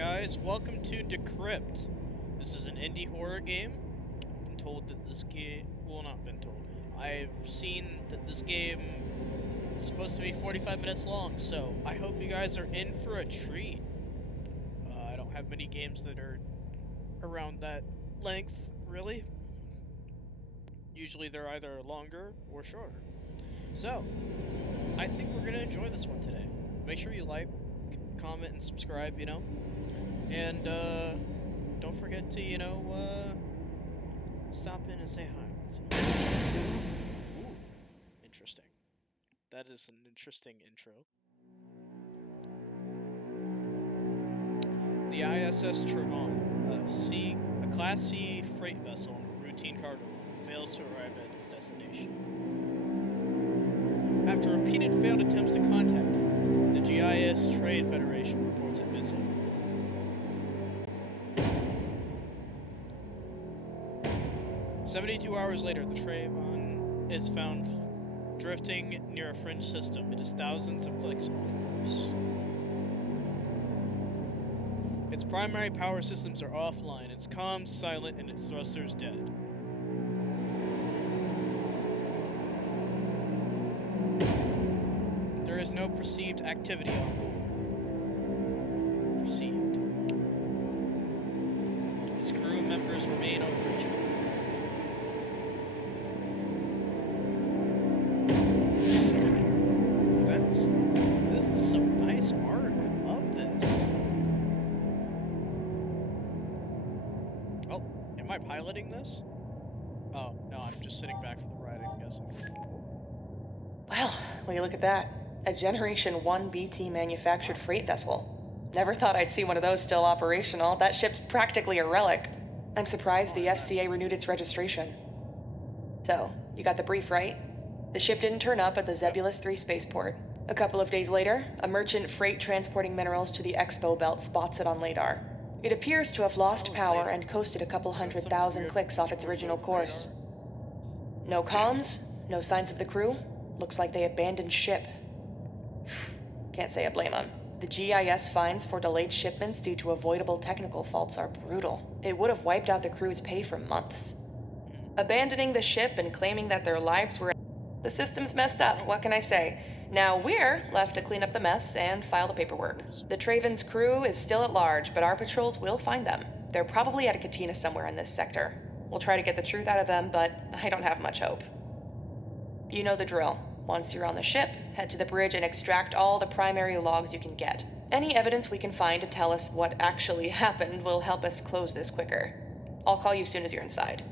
guys, welcome to Decrypt. This is an indie horror game. Been told that this game, well, not been told. I've seen that this game is supposed to be 45 minutes long, so I hope you guys are in for a treat. I don't have many games that are around that length, really. Usually they're either longer or shorter. So, I think we're gonna enjoy this one today. Make sure you like, comment, and subscribe, And, don't forget to, stop in and say hi. Ooh, interesting. That is an interesting intro. The ISS Trevon, a Class C freight vessel on routine cargo, fails to arrive at its destination. After repeated failed attempts to contact it, the GIS Trade Federation reports it missing. "72 hours later, the Trayvon is found drifting near a fringe system. It is thousands of clicks off course. Its primary power systems are offline, its comms silent, and its thrusters dead. There is no perceived activity on board. Perceived. Its crew members remain unreachable. This is some nice art. I love this. Oh, am I piloting this? Oh, no, I'm just sitting back for the ride, I'm guessing. Well, will you look at that? A Generation 1 BT manufactured freight vessel. Never thought I'd see one of those still operational. That ship's practically a relic. I'm surprised the FCA renewed its registration. So, you got the brief, right? The ship didn't turn up at the Zebulus 3 spaceport. A couple of days later, a merchant freight transporting minerals to the Expo Belt spots it on radar. It appears to have lost power and coasted a couple 100,000 clicks off its original course. No comms, no signs of the crew. Looks like they abandoned ship. Can't say I blame them. The GIS fines for delayed shipments due to avoidable technical faults are brutal. It would have wiped out the crew's pay for months. Abandoning the ship and claiming that their lives were... The system's messed up, what can I say? Now we're left to clean up the mess and file the paperwork. The Traven's crew is still at large, but our patrols will find them. They're probably at a cantina somewhere in this sector. We'll try to get the truth out of them, but I don't have much hope. You know the drill. Once you're on the ship, head to the bridge and extract all the primary logs you can get. Any evidence we can find to tell us what actually happened will help us close this quicker. I'll call you soon as you're inside.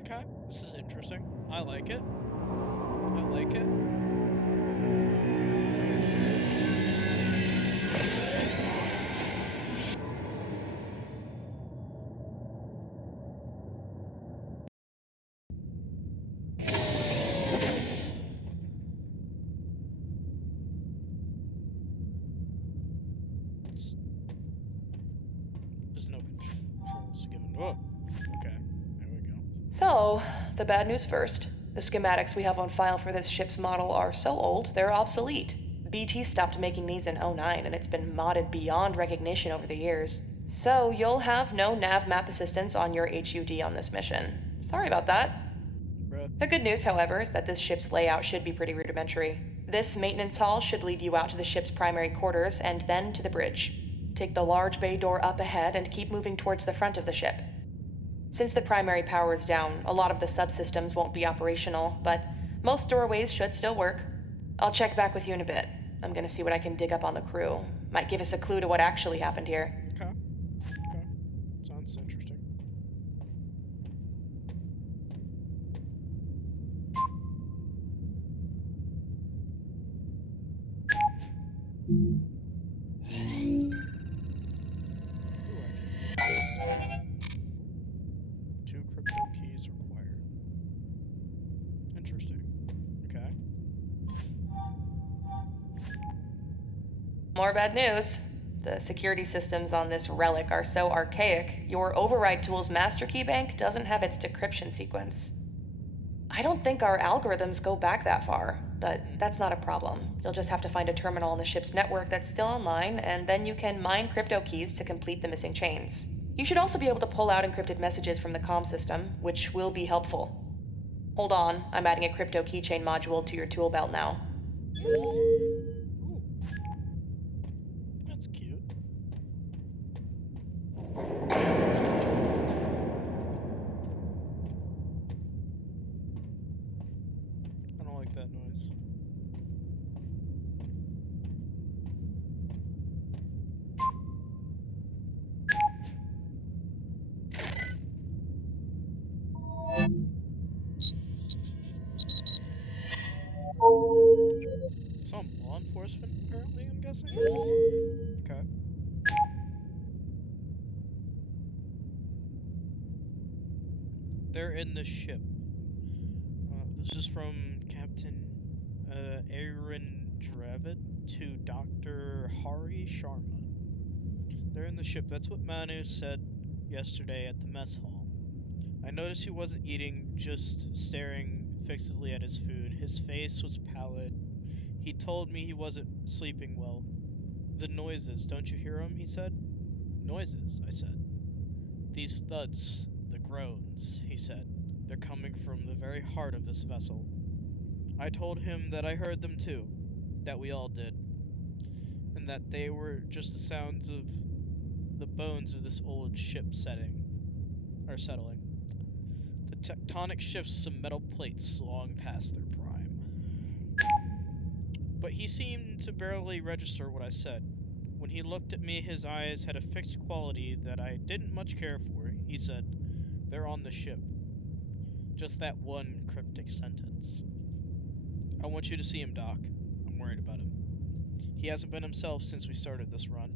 Okay, this is interesting. I like it. I like it. There's no controls given. Whoa. Okay, there we go. So, the bad news first. The schematics we have on file for this ship's model are so old, they're obsolete. BT stopped making these in '09, and it's been modded beyond recognition over the years. So, you'll have no nav map assistance on your HUD on this mission. Sorry about that. Bruh. The good news, however, is that this ship's layout should be pretty rudimentary. This maintenance hall should lead you out to the ship's primary quarters and then to the bridge. Take the large bay door up ahead and keep moving towards the front of the ship. Since the primary power is down, a lot of the subsystems won't be operational, but most doorways should still work. I'll check back with you in a bit. I'm gonna see what I can dig up on the crew. Might give us a clue to what actually happened here. Okay. Okay. Sounds interesting. Two crypto keys required. Interesting. Okay. More bad news. The security systems on this relic are so archaic, your override tool's master key bank doesn't have its decryption sequence. I don't think our algorithms go back that far. but that's not a problem. You'll just have to find a terminal on the ship's network that's still online, and then you can mine crypto keys to complete the missing chains. You should also be able to pull out encrypted messages from the comm system, which will be helpful. Hold on, I'm adding a crypto keychain module to your tool belt now. Ooh, that's cute. I don't like that noise. Some law enforcement, apparently, I'm guessing? Okay. They're in the ship. This is from Captain Aaron Dravid to Dr. Hari Sharma. They're in the ship. That's what Manu said yesterday at the mess hall. I noticed he wasn't eating, just staring fixedly at his food. His face was pallid. He told me he wasn't sleeping well. The noises, don't you hear 'em? He said. Noises, I said. These thuds, the groans, he said. They're coming from the very heart of this vessel. I told him that I heard them too, that we all did, and that they were just the sounds of the bones of this old ship settling. The tectonic shifts of metal plates long past their prime. But he seemed to barely register what I said. When he looked at me, his eyes had a fixed quality that I didn't much care for. He said, "They're on the ship." Just that one cryptic sentence. "I want you to see him, Doc. I'm worried about him. He hasn't been himself since we started this run."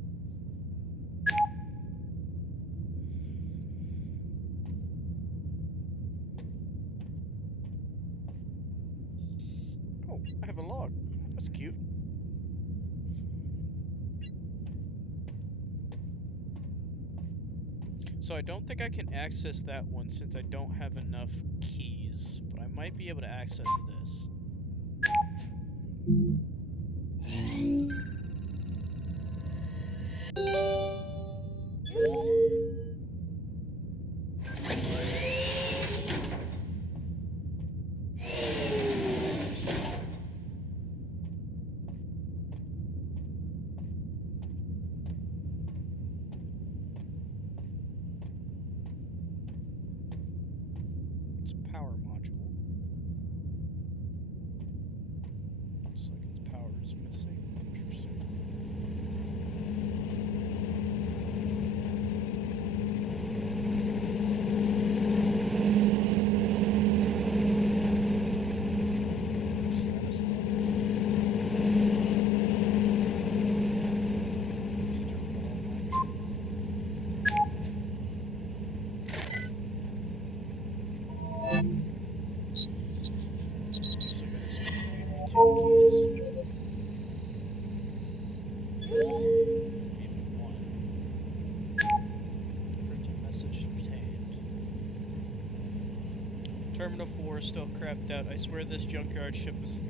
Oh, I have a log. That's cute. So I don't think I can access that one since I don't have enough keys, but I might be able to access this. It's a power module. Looks like its power is missing. Interesting. Status log. Just terminal online. Looks like this one's giving me 2 keys. Gave me 1. Printed message obtained. Terminal 4 is still crapped out. I swear this junkyard ship is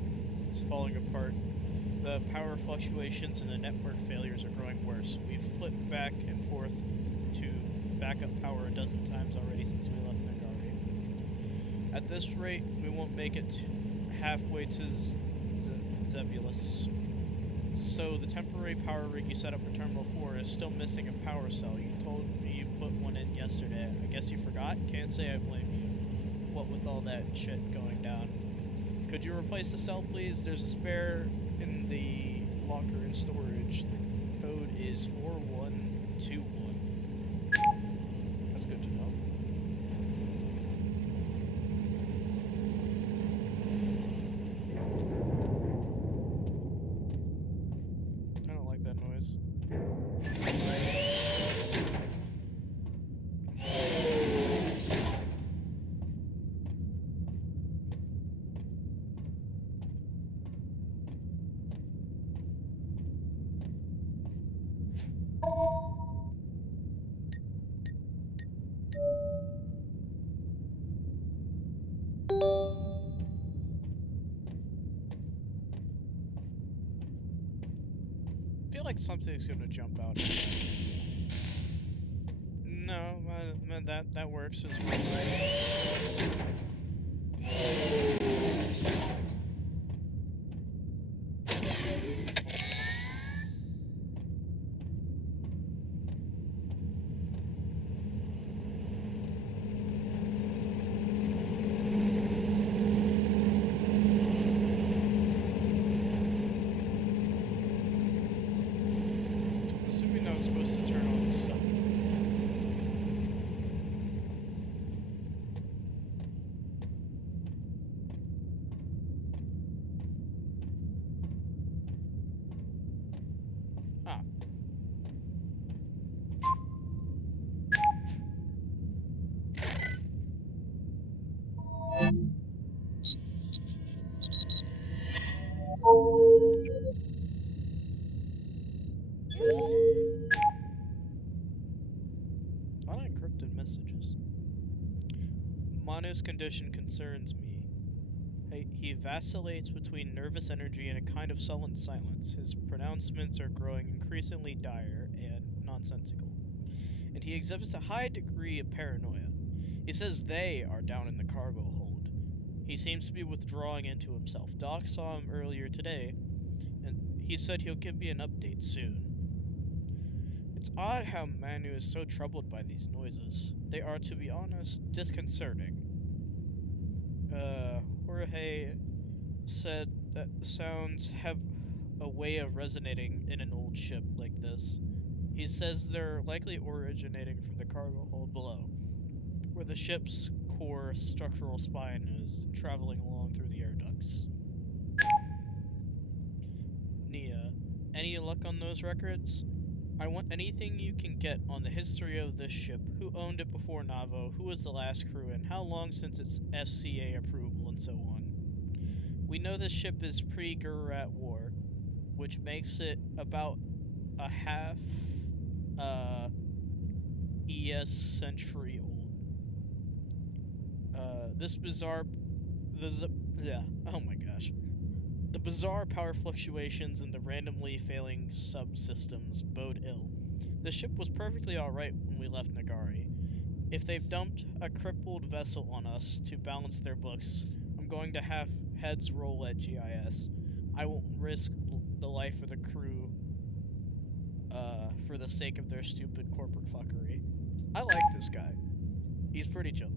falling apart. The power fluctuations and the network failures are growing worse. We've flipped back and forth to backup power a dozen times already since we left Megari. At this rate, we won't make it halfway to Zebulus. So the temporary power rig you set up for Terminal 4 is still missing a power cell. You told me you put one in yesterday. I guess you forgot? Can't say I blame you. What with all that shit going down. Could you replace the cell, please? There's a spare in the locker in storage. The code is 4121. That's good to know. I don't like that noise. like something's gonna jump out any second. No, that works as well. So I'm assuming that was supposed to turn on south. Ah, unencrypted messages. Manu's condition concerns me. He vacillates between nervous energy and a kind of sullen silence. His pronouncements are growing increasingly dire and nonsensical, and he exhibits a high degree of paranoia. He says they are down in the cargo hold. He seems to be withdrawing into himself. Doc saw him earlier today, and he said he'll give me an update soon. It's odd how Manu is so troubled by these noises. They are, to be honest, disconcerting. Jorge said that the sounds have a way of resonating in an old ship like this. He says they're likely originating from the cargo hold below, where the ship's core structural spine is traveling along through the air ducts. Nia, any luck on those records? I want anything you can get on the history of this ship, who owned it before Navo, who was the last crew in, how long since its FCA approval, and so on. We know this ship is pre-Gurat War, which makes it about a half uh ES century old. This bizarre the z- yeah, oh my gosh. The bizarre power fluctuations and the randomly failing subsystems bode ill. The ship was perfectly alright when we left Nagari. If they've dumped a crippled vessel on us to balance their books, I'm going to have heads roll at GIS. I won't risk the life of the crew for the sake of their stupid corporate fuckery. I like this guy. He's pretty chill.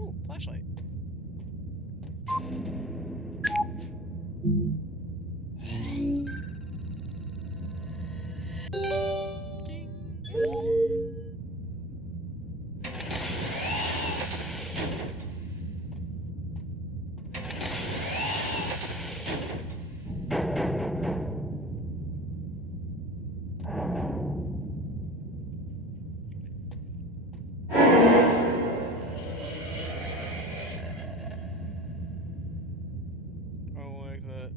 Ooh, flashlight. Ding. I don't like that.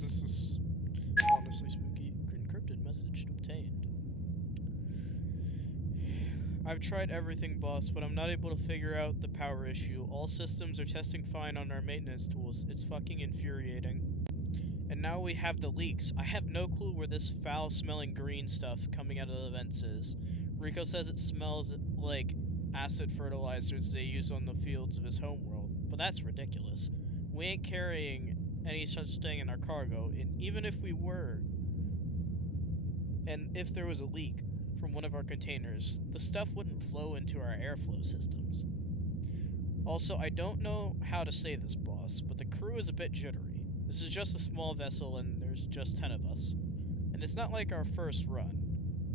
This is honestly spooky. Encrypted message obtained. I've tried everything, boss, but I'm not able to figure out the power issue. All systems are testing fine on our maintenance tools. It's fucking infuriating. And now we have the leaks. I have no clue where this foul-smelling green stuff coming out of the vents is. Rico says it smells like acid fertilizers they use on the fields of his homeworld. But that's ridiculous. We ain't carrying any such thing in our cargo, and even if we were, and if there was a leak from one of our containers, the stuff wouldn't flow into our airflow systems. Also, I don't know how to say this, boss, but the crew is a bit jittery. This is just a small vessel and there's just 10 of us. And it's not like our first run,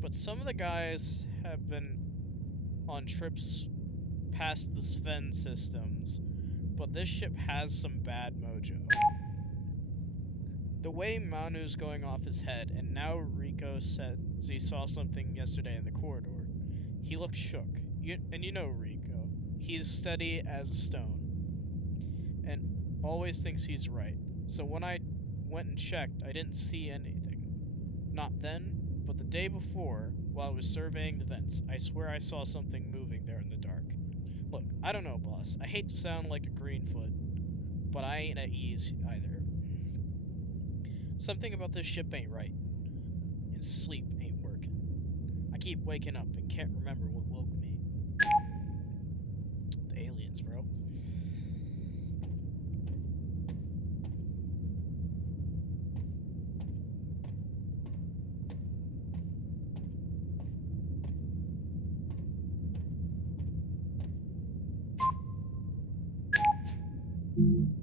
but some of the guys have been on trips past the Sven systems, but this ship has some bad mojo. The way Manu's going off his head, and now Rico says he saw something yesterday in the corridor. He looked shook. And you know Rico. He's steady as a stone, and always thinks he's right. So when I went and checked, I didn't see anything. Not then, but the day before, while I was surveying the vents, I swear I saw something moving there in the dark. Look, I don't know, boss. I hate to sound like a greenfoot, but I ain't at ease either. Something about this ship ain't right, and sleep ain't working. I keep waking up and can't remember what woke me. The aliens, bro. Damn.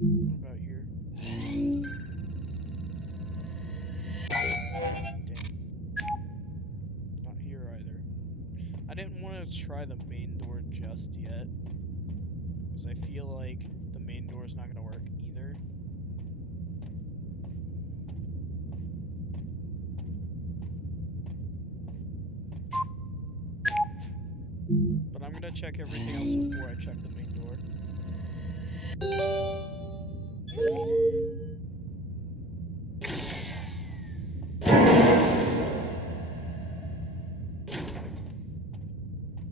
What about here? Damn. Not here either. I didn't want to try the main door just yet, because I feel like the main door is not going to work either. But I'm going to check everything else before I check the main door.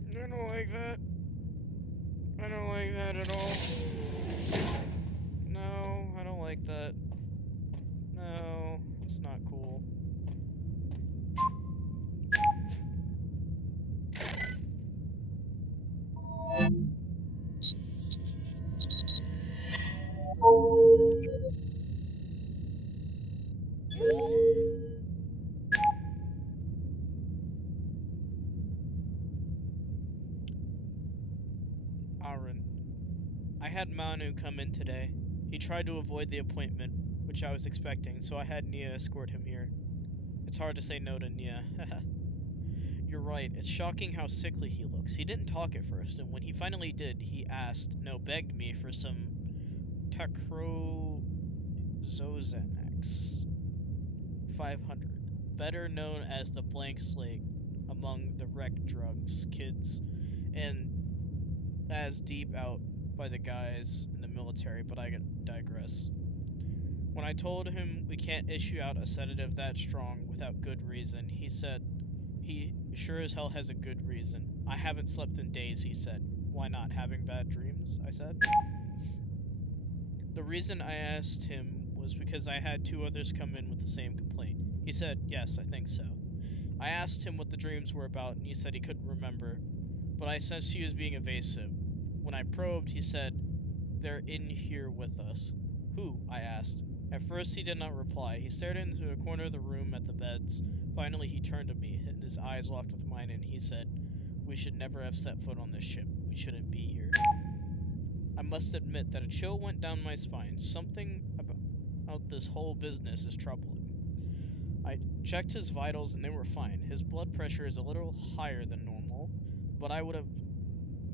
I don't like that. I don't like that at all. No, I don't like that. No, it's not cool. Aaron, I had Manu come in today. He tried to avoid the appointment, which I was expecting, so I had Nia escort him here. It's hard to say no to Nia. You're right, it's shocking how sickly he looks. He didn't talk at first, and when he finally did, he asked, no, begged me for some Tacrozozanax 500, better known as the blank slate among the rec drugs kids, and as deep out by the guys in the military, but I digress. When I told him we can't issue out a sedative that strong without good reason, he said he sure as hell has a good reason. I haven't slept in days, he said. Why not? Having bad dreams? I said. The reason I asked him was because I had two others come in with the same complaint. He said, yes, I think so. I asked him what the dreams were about, and he said he couldn't remember, but I sensed he was being evasive. When I probed, he said, they're in here with us. Who? I asked. At first he did not reply. He stared into a corner of the room at the beds. Finally he turned to me, and his eyes locked with mine, and he said, we should never have set foot on this ship. We shouldn't be here. I must admit that a chill went down my spine. Something about this whole business is troubling. I checked his vitals and they were fine. His blood pressure is a little higher than normal, but I would have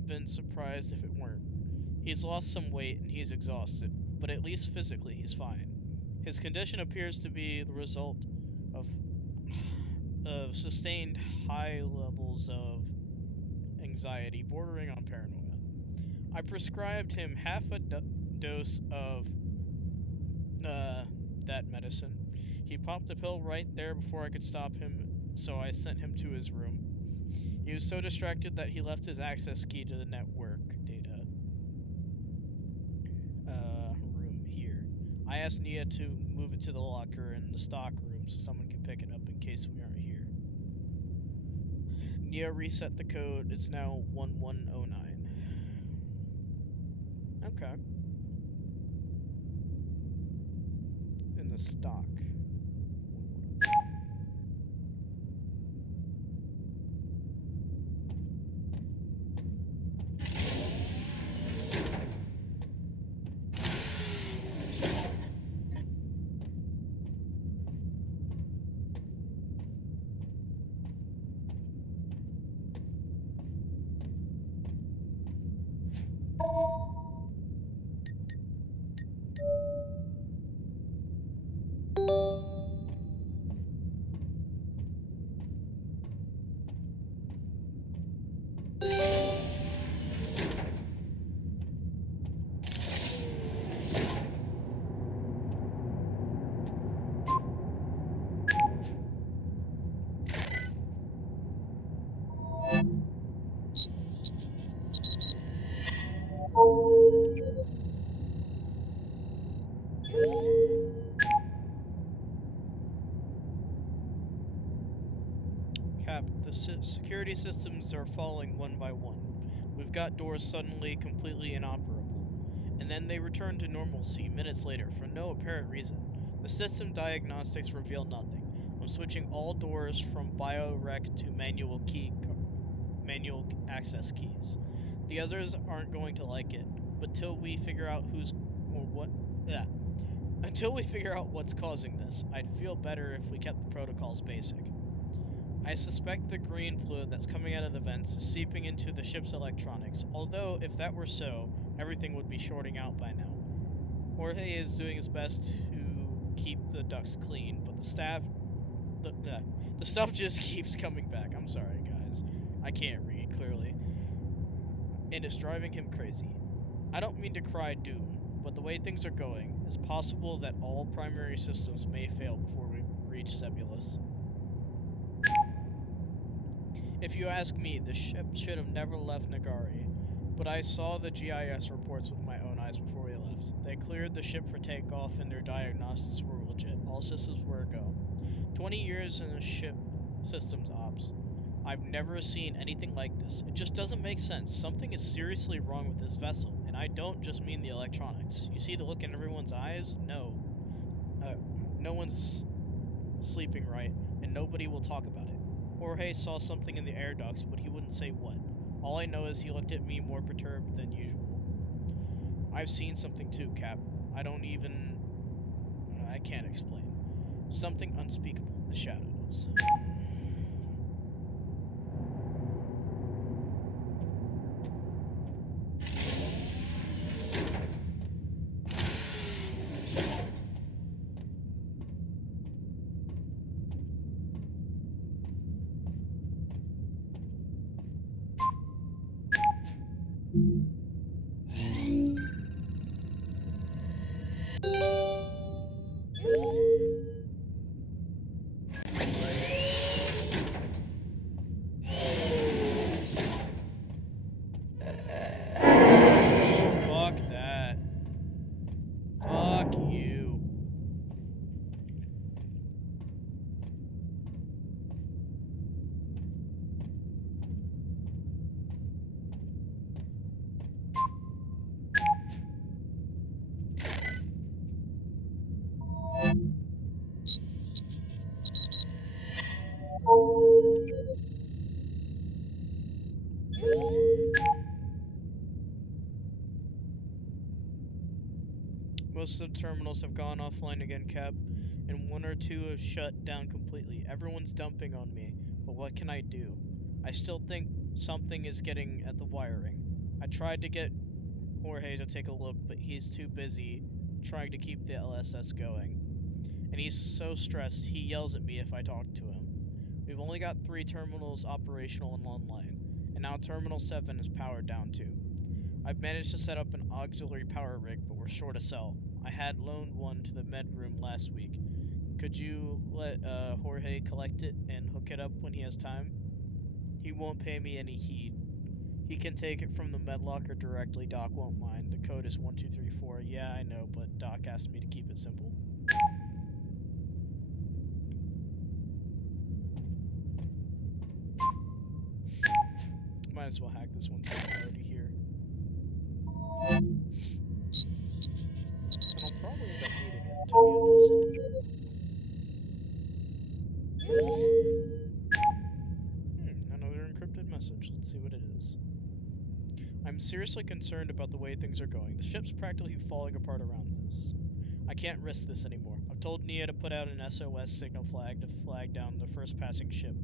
been surprised if it weren't. He's lost some weight and he's exhausted, but at least physically he's fine. His condition appears to be the result of sustained high levels of anxiety bordering on paranoia. I prescribed him half a dose of uh that medicine. He popped the pill right there before I could stop him so I sent him to his room. He was so distracted that he left his access key to the network data room here. I asked Nia to move it to the locker in the stock room so someone can pick it up in case we aren't here. Nia reset the code. It's now 1109. Okay. In the stock. 1109. Cap, the security systems are falling one by one. We've got doors suddenly completely inoperable. And then they return to normalcy minutes later for no apparent reason. The system diagnostics reveal nothing. I'm switching all doors from biorec to manual access keys. The others aren't going to like it, but till we figure out who's or what yeah. Until we figure out what's causing this, I'd feel better if we kept the protocols basic. I suspect the green fluid that's coming out of the vents is seeping into the ship's electronics, although if that were so, everything would be shorting out by now. Jorge is doing his best to keep the ducts clean, but the stuff just keeps coming back. I'm sorry, guys. I can't read clearly, and it's driving him crazy. I don't mean to cry doom, but the way things are going, it's possible that all primary systems may fail before we reach Sebulus. If you ask me, the ship should have never left Nagari, but I saw the GIS reports with my own eyes before we left. They cleared the ship for takeoff and their diagnostics were legit. All systems were a go. 20 years in a ship systems ops. I've never seen anything like this. It just doesn't make sense. Something is seriously wrong with this vessel, and I don't just mean the electronics. You see the look in everyone's eyes? No. Uh, no one's sleeping right, and nobody will talk about it. Jorge saw something in the air ducts, but he wouldn't say what. All I know is he looked at me more perturbed than usual. I've seen something too, Cap. I don't even. I can't explain. Something unspeakable in the shadows. Fuck that. Fuck you. Most of the terminals have gone offline again, Cap, and one or two have shut down completely. Everyone's dumping on me, but what can I do? I still think something is getting at the wiring. I tried to get Jorge to take a look, but he's too busy trying to keep the LSS going. And he's so stressed, he yells at me if I talk to him. We've only got 3 terminals operational and online, and now Terminal 7 is powered down too. I've managed to set up an auxiliary power rig, but we're short a cell. I had loaned one to the med room last week. Could you let Jorge collect it and hook look it up when he has time. He won't pay me any heed. He can take it from the med locker directly. Doc won't mind. The code is 1234. Yeah, I know, but Doc asked me to keep it simple. Might as well hack this one since I'm already here. And I'll probably end up needing it, to be honest. Another encrypted message. Let's see what it is. I'm seriously concerned about the way things are going. The ship's practically falling apart around us. I can't risk this anymore. I've told Nia to put out an SOS signal flag to flag down the first passing ship.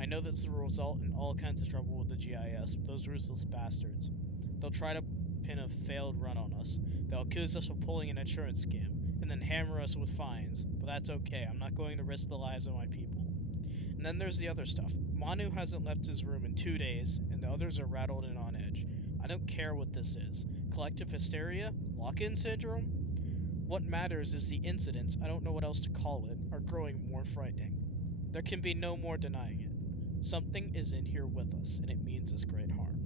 I know this will result in all kinds of trouble with the GIS, those ruthless bastards. They'll try to pin a failed run on us. They'll accuse us of pulling an insurance scam, and then hammer us with fines. But that's okay, I'm not going to risk the lives of my people. And then there's the other stuff. Manu hasn't left his room in 2 days, and the others are rattled and on edge. I don't care what this is. Collective hysteria? Lock-in syndrome? What matters is the incidents, I don't know what else to call it, are growing more frightening. There can be no more denying it. Something is in here with us, and it means us great harm.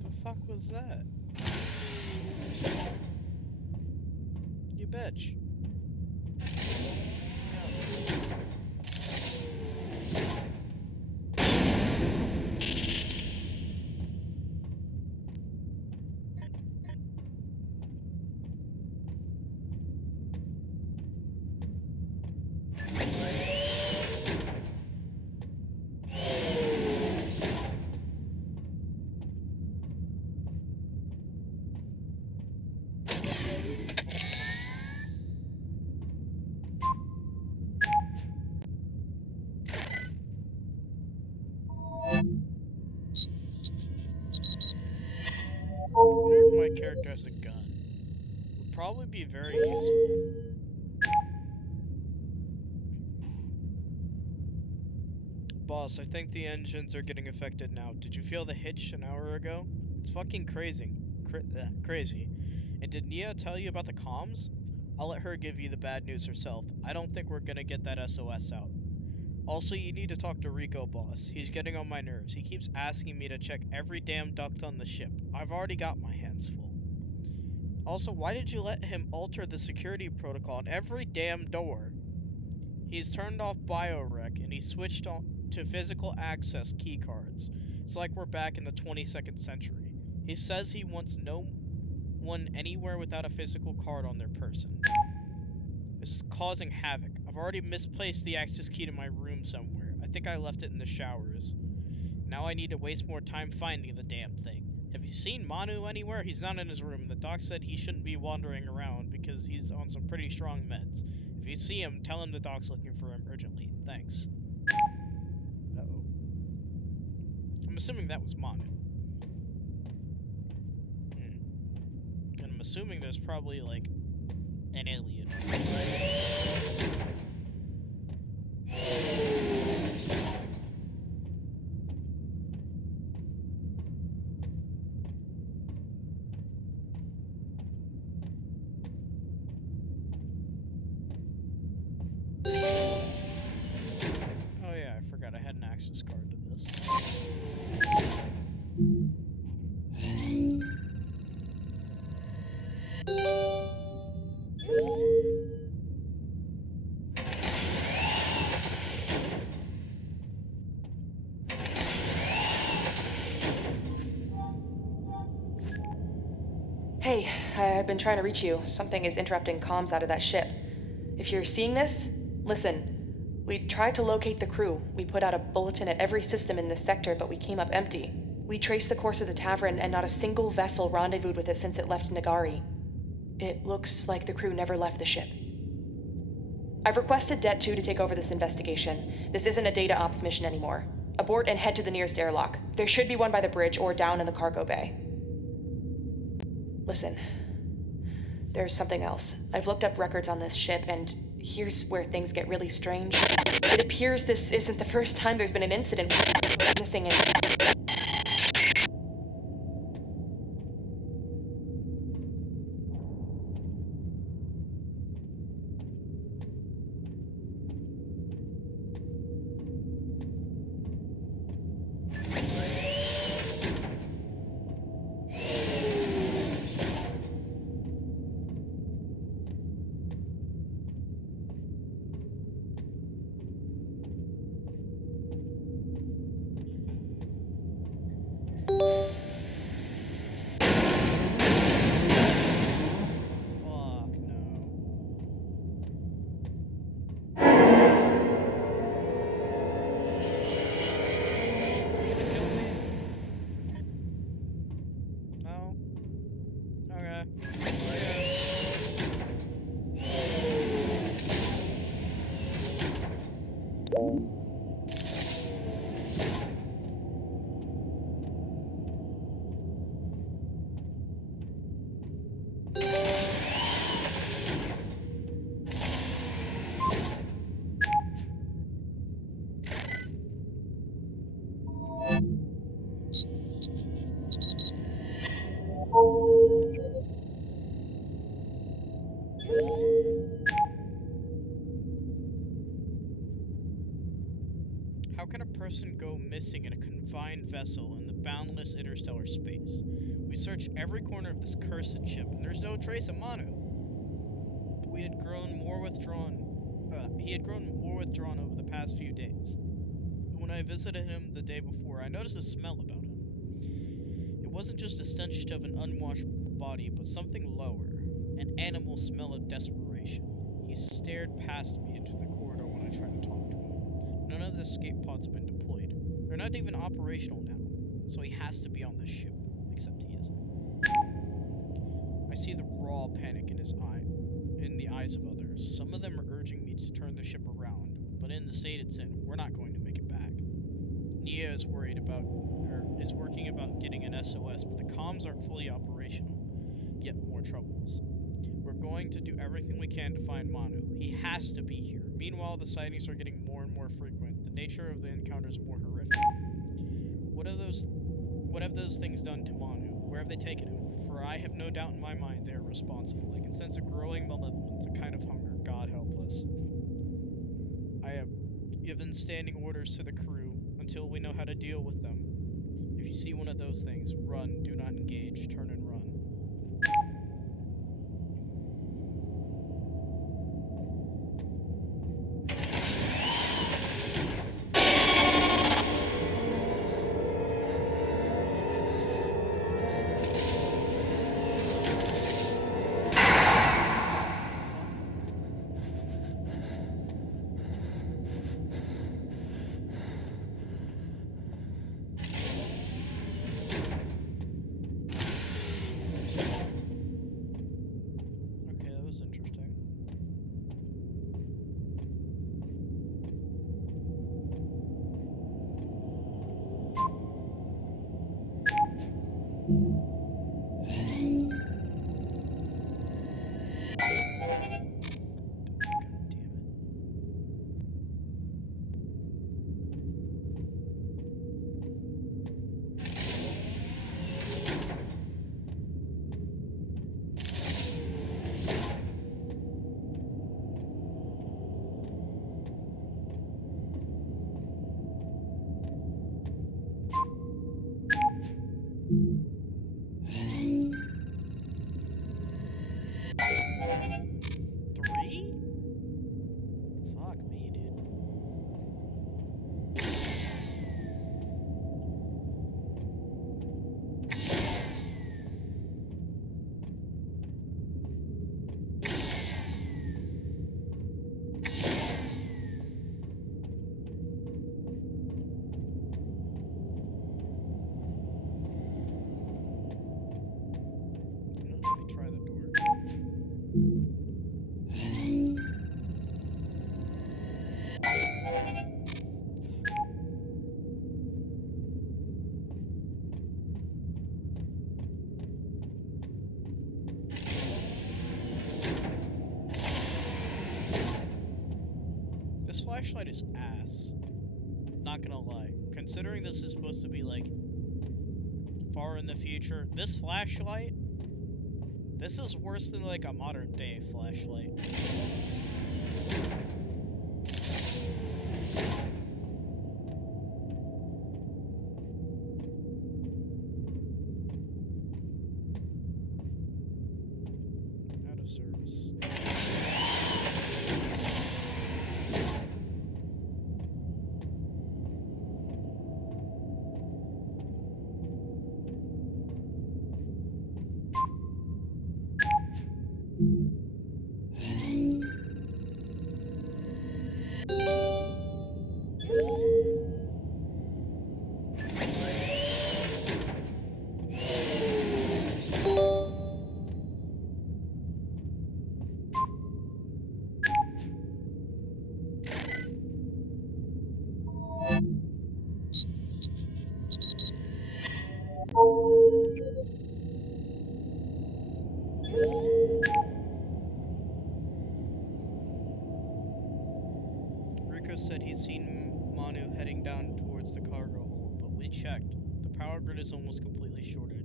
The fuck was that? You bitch. I wonder if my character has a gun. Would probably be very useful. Boss, I think the engines are getting affected now. Did you feel the hitch an hour ago? It's fucking crazy. Crazy. And did Nia tell you about the comms? I'll let her give you the bad news herself. I don't think we're gonna get that SOS out. Also, you need to talk to Rico, boss. He's getting on my nerves. He keeps asking me to check every damn duct on the ship. I've already got my hands full. Also, why did you let him alter the security protocol on every damn door? He's turned off biorec and he switched on to physical access keycards. It's like we're back in the 22nd century. He says he wants no one anywhere without a physical card on their person. This is causing havoc. I've already misplaced the access key to my room somewhere. I think I left it in the showers. Now I need to waste more time finding the damn thing. Have you seen Manu anywhere? He's not in his room, and the doc said he shouldn't be wandering around because he's on some pretty strong meds. If you see him, tell him the doc's looking for him urgently. Thanks. Uh-oh. I'm assuming that was Manu. And I'm assuming there's probably, like, an alien. Oh yeah, I forgot I had an access card to this. Hey, I've been trying to reach you. Something is interrupting comms out of that ship. If you're seeing this, listen. We tried to locate the crew. We put out a bulletin at every system in this sector, but we came up empty. We traced the course of the tavern, and not a single vessel rendezvoused with it since it left Nagari. It looks like the crew never left the ship. I've requested Det 2 to take over this investigation. This isn't a data ops mission anymore. Abort and head to the nearest airlock. There should be one by the bridge or down in the cargo bay. Listen, there's something else. I've looked up records on this ship, and here's where things get really strange. It appears this isn't the first time there's been an incident missing and... Fuck no. You gonna kill me? No? Okay. How can a person go missing in a confined vessel in the boundless interstellar space? We searched every corner of this cursed ship, and there's no trace of Manu. He had grown more withdrawn over the past few days. When I visited him the day before, I noticed a smell about him. It wasn't just a stench of an unwashed body, but something lower, an animal smell of desperation. He stared past me into the corridor when I tried to talk to him. None of the escape pods have been deployed. They're not even operational now, so he has to be on the ship, except he isn't. I see the raw panic in the eyes of others. Some of them are urging me to turn the ship around, but in the state it's in, we're not going to make it back. Nia is working about getting an SOS, but the comms aren't fully operational. Yet more troubles. We're going to do everything we can to find Manu. He has to be here. Meanwhile, the sightings are getting more and more frequent. The nature of the encounters more horrific. What have those things done to Manu? Where have they taken him? For I have no doubt in my mind they are responsible. I can sense a growing malevolence, a kind of hunger. God help us. I have given standing orders to the crew until we know how to deal with them. If you see one of those things, run. Do not engage. Turn and run. flashlight is ass. Not gonna lie. Considering this is supposed to be like far in the future, this flashlight, this is worse than like a modern day flashlight. Out of service. Rico said he'd seen Manu heading down towards the cargo hold, but we checked. The power grid is almost completely shorted,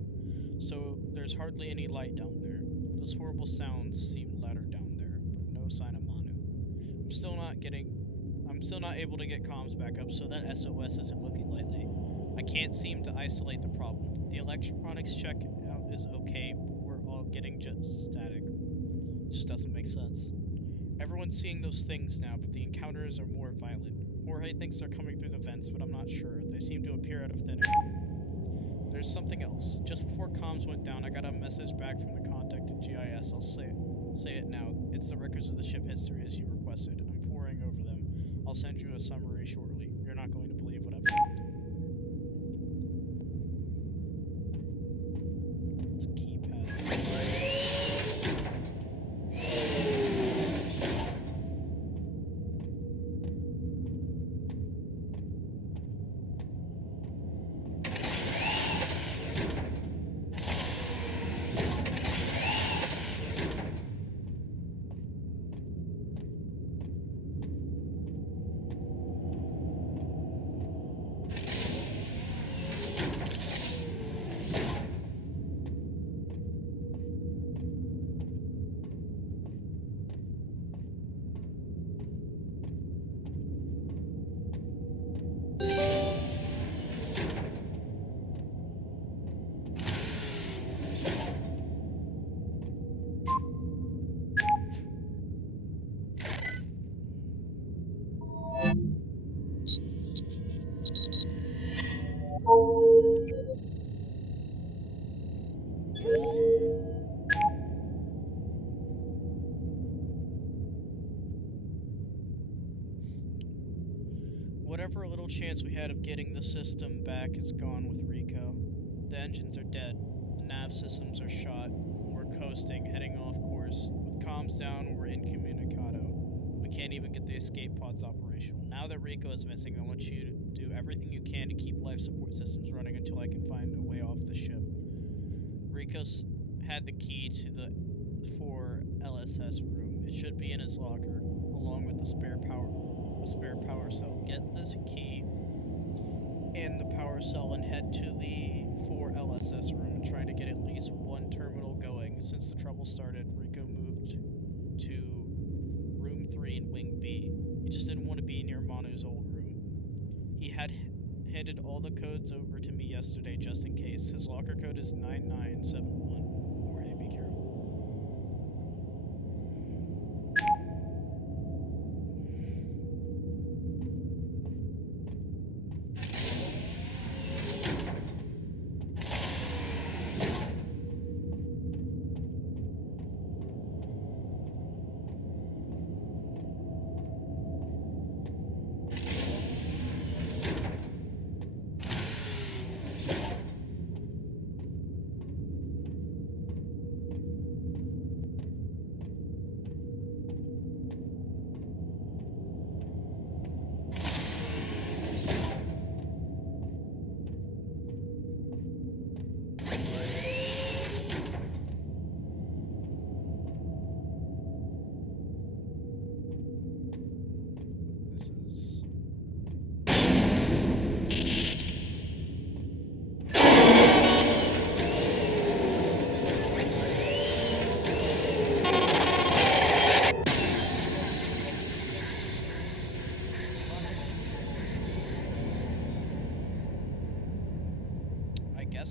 so there's hardly any light down there. Those horrible sounds seemed louder down there, but no sign of Manu. I'm still not able to get comms back up, so that SOS isn't looking likely. I can't seem to isolate the problem. The electronics checkout is okay, but we're all getting just static. It just doesn't make sense. Everyone's seeing those things now, but the encounters are more violent. Jorge thinks they're coming through the vents, but I'm not sure. They seem to appear out of thin air. There's something else. Just before comms went down, I got a message back from the contact at GIS. I'll say it now. It's the records of the ship history as you requested. I'm poring over them. I'll send you a summary shortly. You're not going to believe what I've found. It's a keypad. Whatever little chance we had of getting the system back is gone with Rico. The engines are dead, the nav systems are shot, we're coasting, heading off course. With comms down, we're incommunicado. We can't even get the escape pods operational. Now that Rico is missing, I want you to do everything you can to keep life support systems running until I can find a way off the ship. Rico's had the key to the 4 LSS room. It should be in his locker, along with the spare power cell. Get this key and the power cell and head to the 4 LSS room and try to get at least one terminal going. Since the trouble started, Rico moved to room 3 in wing B. He just didn't want to be near Manu's old room. He had handed all the codes over to me yesterday just in case. His locker code is 9971. Jorge, be careful.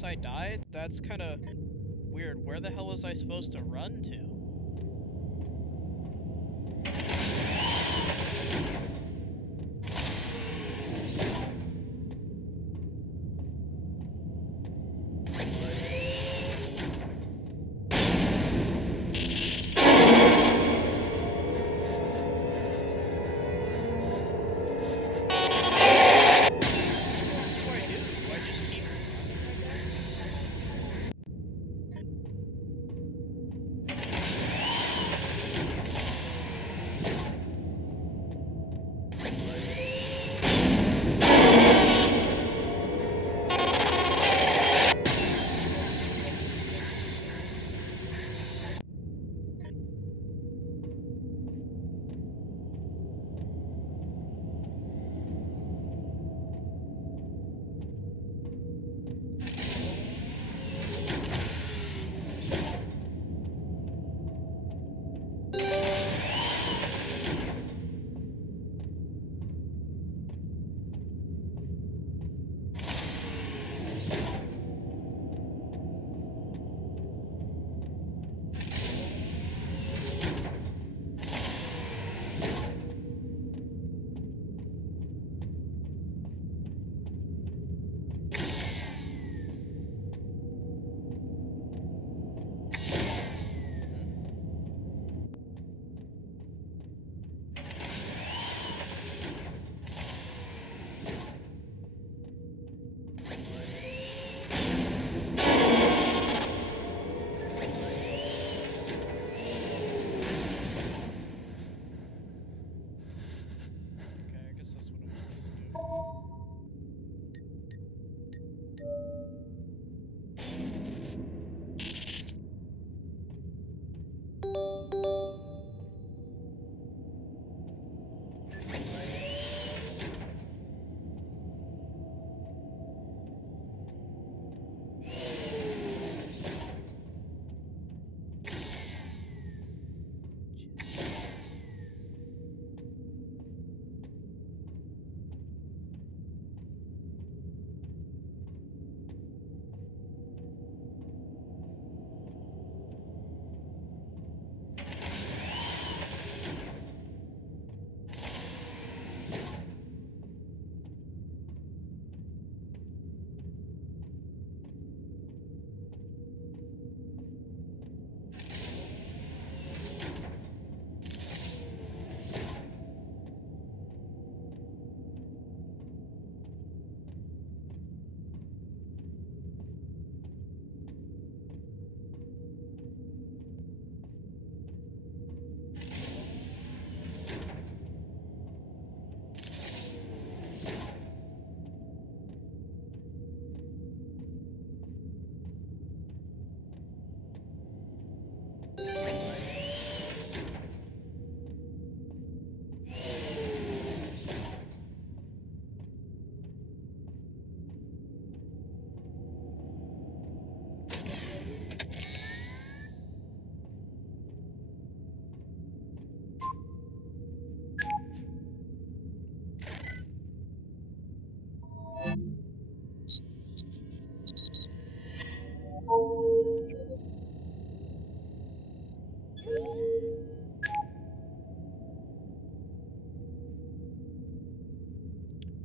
I died? That's kind of weird. Where the hell was I supposed to run to? What do I do? Do I just keep running, I guess? Okay, I guess that's what I'm supposed to do.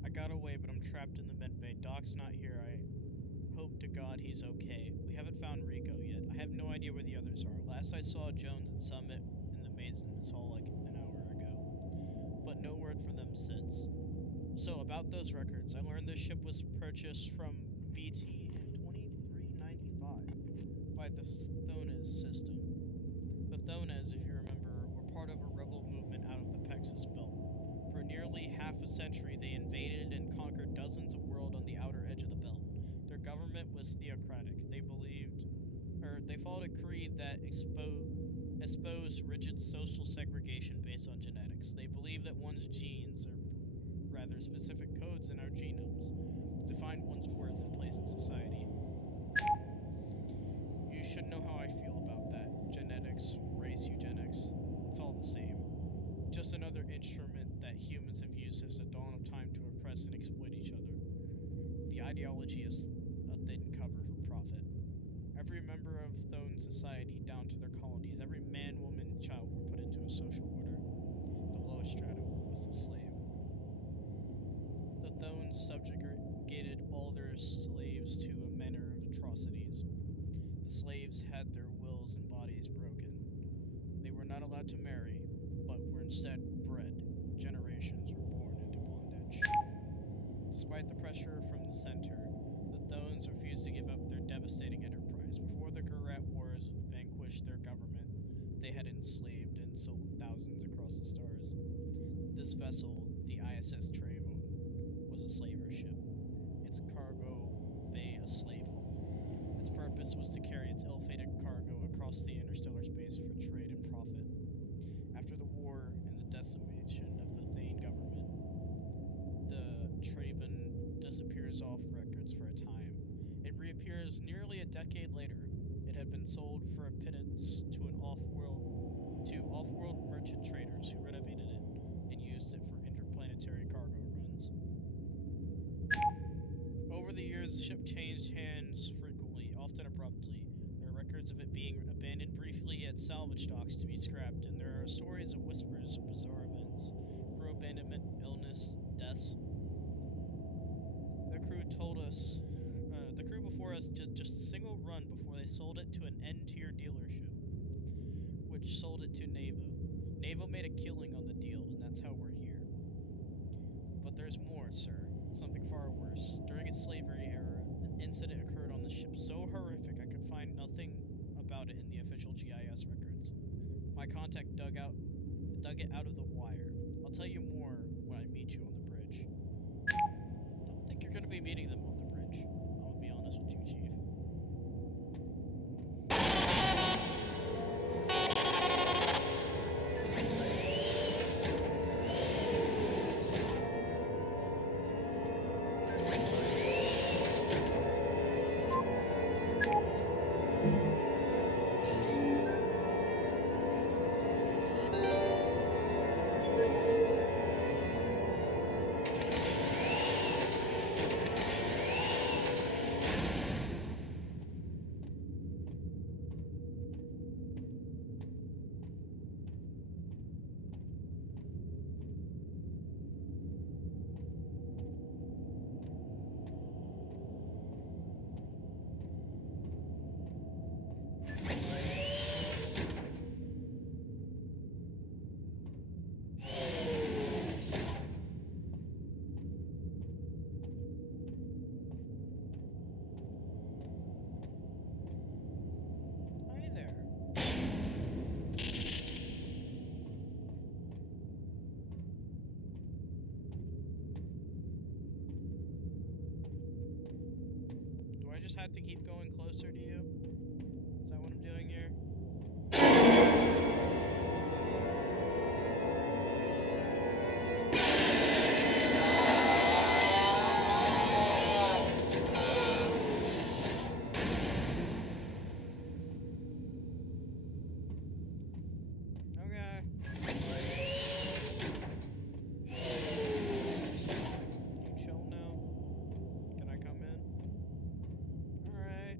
I got away, but I'm trapped in the medbay. Doc's not here. I hope to God he's okay. We haven't found Rico yet. I have no idea where the others are. Last I saw Jones and Summit in the maintenance hall like an hour ago, but no word from them since. So, about those records, I learned this ship was purchased from BT in 2395 by the Thonas system. The Thonas, if you remember, were part of a rebel movement out of the Pexus Belt. For nearly half a century, they invaded and conquered dozens of worlds on the outer edge of the belt. Their government was theocratic. They followed a creed that exposed rigid social segregation based on genetics. They believed that one's genes, or rather specific codes in our genomes, define one's worth and place in society. You should know how I feel about that. Genetics, race eugenics, it's all the same. Just another instrument that humans have used since the dawn of time to oppress and exploit each other. The ideology is a thin cover for profit. member of Thone society down to their colonies, every man, woman, and child were put into a social order. The lowest stratum was the slave. The Thones subjugated all their slaves to a manner of atrocities. The slaves had their wills and bodies broken. They were not allowed to marry, but were instead bred. Generations were born into bondage. Despite the pressure from the center, the Thones refused to give up their devastating enterprise. Before the Garet Wars vanquished their government, they had enslaved and sold thousands across the stars. This vessel, the ISS Trayvon, was a slaver ship. Its cargo bay a slave hold. Its purpose was to carry its ill-fated cargo across the interstellar space for trade and profit. After the war and the decimation of the Thane government, the Traven disappears off records for a time. It reappears nearly a decade later. It had been sold for a pittance to off-world merchant traders who renovated it and used it for interplanetary cargo runs. Over the years, the ship changed hands frequently, often abruptly. There are records of it being abandoned briefly at salvage docks to be scrapped, and there are stories of whispers of bizarre events: crew abandonment, illness, deaths. The crew before us did just a single run before they sold it to an N-tier dealership, which sold it to Navo. Navo made a killing on the deal, and that's how we're here. But there's more, sir. Something far worse. During its slavery era, an incident occurred on the ship so horrific I could find nothing about it in the official GIS records. My contact dug it out of the wire. I'll tell you more when I meet you on the bridge. Don't think you're gonna be meeting them on the bridge. I'm gonna be honest with you, Chief. Hi there. Do I just have to keep going closer to you? Is that what I'm doing here? Okay. You chill now? Can I come in? Alright.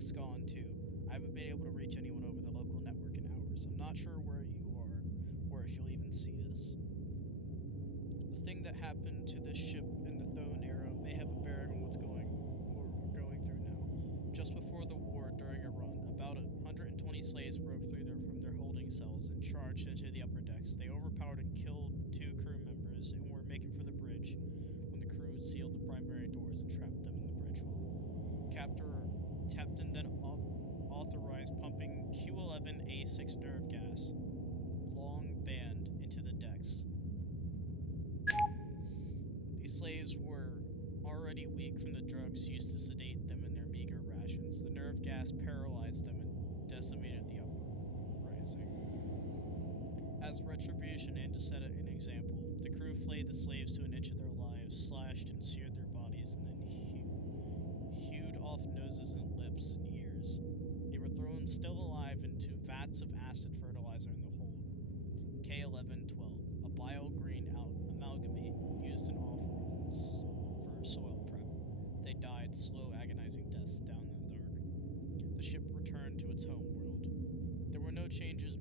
talk's gone too. I haven't been able to reach anyone over the local network in hours. I'm not sure where you are, or if you'll even see this. The thing that happened to this ship in the Thone era may have a bearing on what we're going through now. Just before the war, during a run, about 120 slaves broke from their holding cells and charged into the upper decks. They overpowered and killed 2 crew members and were making for the bridge when the crew sealed the primary doors and trapped them in the bridge hall. Captain then authorized pumping Q11A6 nerve gas, long band, into the decks. These slaves were already weak from the drugs used to sedate them in their meager rations. The nerve gas paralyzed them and decimated the uprising. As retribution and to set an example, the crew flayed the slaves to an inch of their lives, slashed and seared their bodies, and then hewed off noses and lips and ears. They were thrown still alive into vats of acid fertilizer in the hold. K1112, a bile-green amalgamate used in off-worlds for soil prep. They died slow, agonizing deaths down in the dark. The ship returned to its home world. There were no charges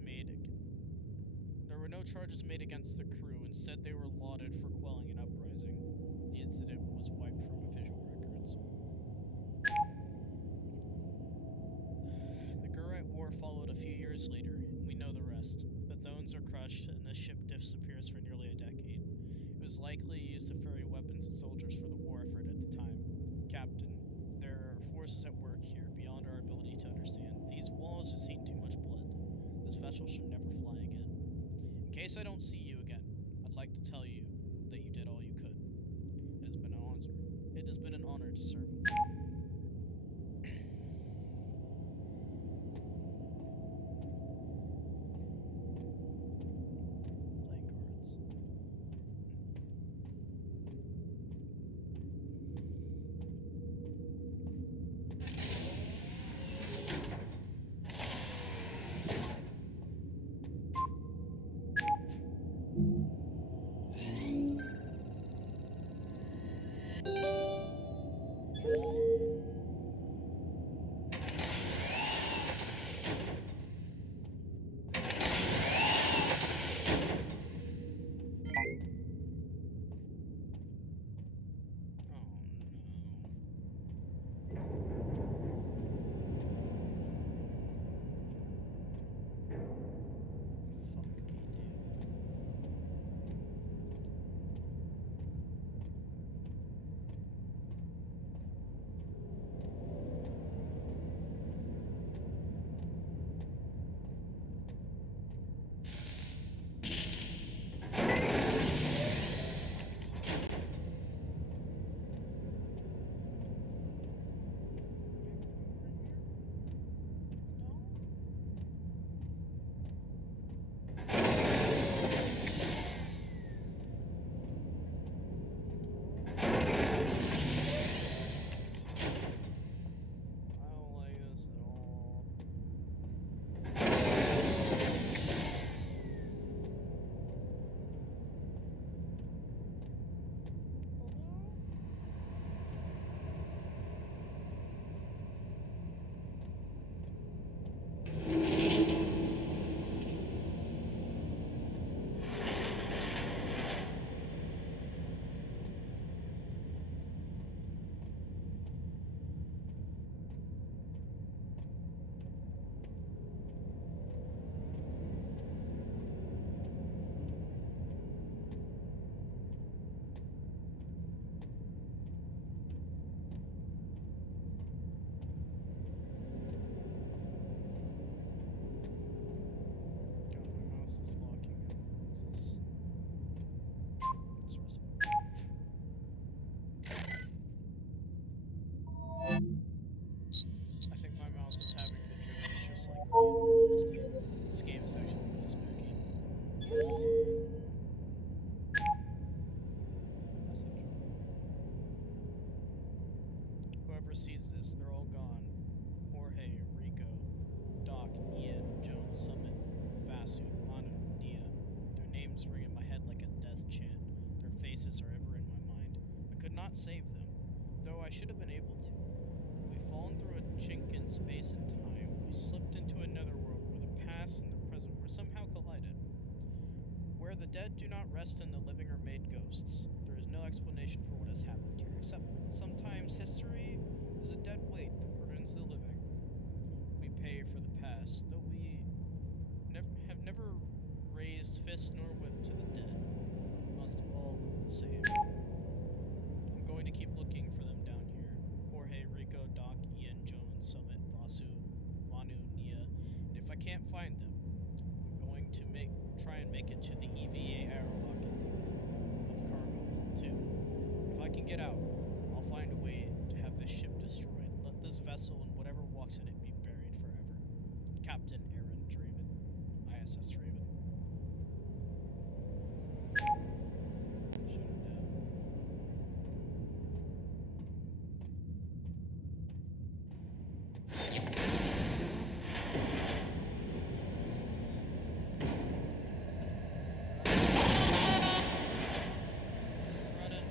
made against the crew. Instead, they were lauded for quelling an uprising. The incident was wiped from official records. The Gurite War followed a few years later, and we know the rest. The Thones are crushed, and the ship disappears for nearly a decade. It was likely used to ferry weapons and soldiers for the war effort at the time. Captain, there are forces at work here beyond our ability to understand. These walls have seen too much blood. This vessel should never fly again. In case I don't see you again, I'd like to tell you that you did all you could. It has been an honor. It has been an honor to serve with you. Playing cards. Oh no. Fuck me, dude. Can I come over here? No? I don't like this at all. Hello? God, my mouse is locking in. This is stressful. I think my mouse is having the jitters just like me, in all honesty. This game is actually really spooky. Message. Whoever sees this, they're all gone. Jorge, Rico, Doc, Ian, Jones, Summit, Vasu, Manu, Nia. Their names ring in my head like a death chant. Their faces are ever in my mind. I could not save them, though I should have been able to. We fought fallen through a chink in space and time. We slipped into another world where the past and the present were somehow collided. Where the dead do not rest and the living are made ghosts. There is no explanation for what has happened here, except sometimes history is a dead weight that burdens the living. We pay for the past, though we have never raised fist nor whip to the dead. We must all look the same. I'm going to keep looking for them down here. Jorge, Rico, Doc, Ian, Jones, Summit, Vasu, Manu, Nia, and if I can't find them, I'm going to try and make it to the EVA airlock at the end of Cargo Hold 2. If I can get out, I'll find a way to have this ship destroyed. Let this vessel and whatever walks in it be buried forever. Captain Aaron Draven, ISS Draven. Shut it down. Run it.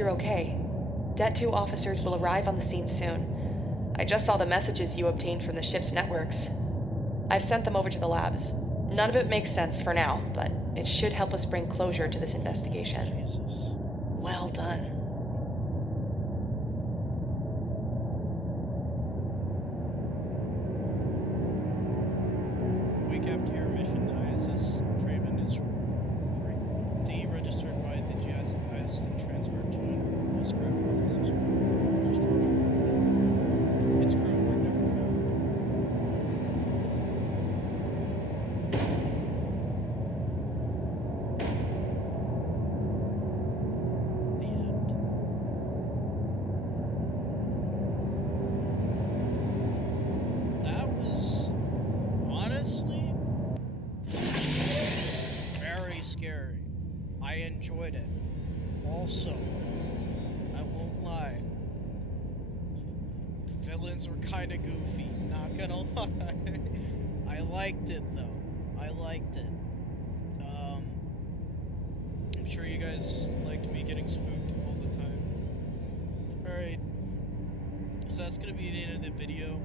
you're okay. Det 2 officers will arrive on the scene soon. I just saw the messages you obtained from the ship's networks. I've sent them over to the labs. None of it makes sense for now, but it should help us bring closure to this investigation. Jesus. Well done. A week after your mission, the ISS Draven is deregistered by the GIS and transferred to an post-gravity position. Its crew were never found. The end. That was honestly very scary. I enjoyed it. Also, I won't lie. Villains were kind of goofy, not gonna lie. I liked it though. I liked it. I'm sure you guys liked me getting spooked all the time. Alright, so that's gonna be the end of the video.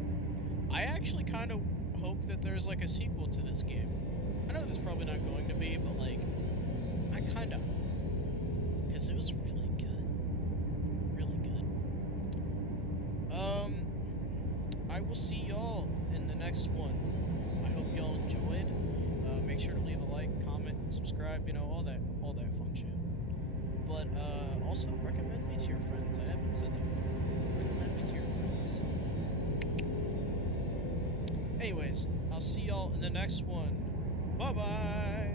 I actually kind of hope that there's like a sequel to this game. I know there's probably not going to be, but like, I kind of hope. Because it was really good. Really good. I will see y'all in the next one. I hope y'all enjoyed. Make sure to leave a like, comment, subscribe, you know, all that fun shit. But also recommend me to your friends. I haven't said that before. Recommend me to your friends. Anyways, I'll see y'all in the next one. Bye bye.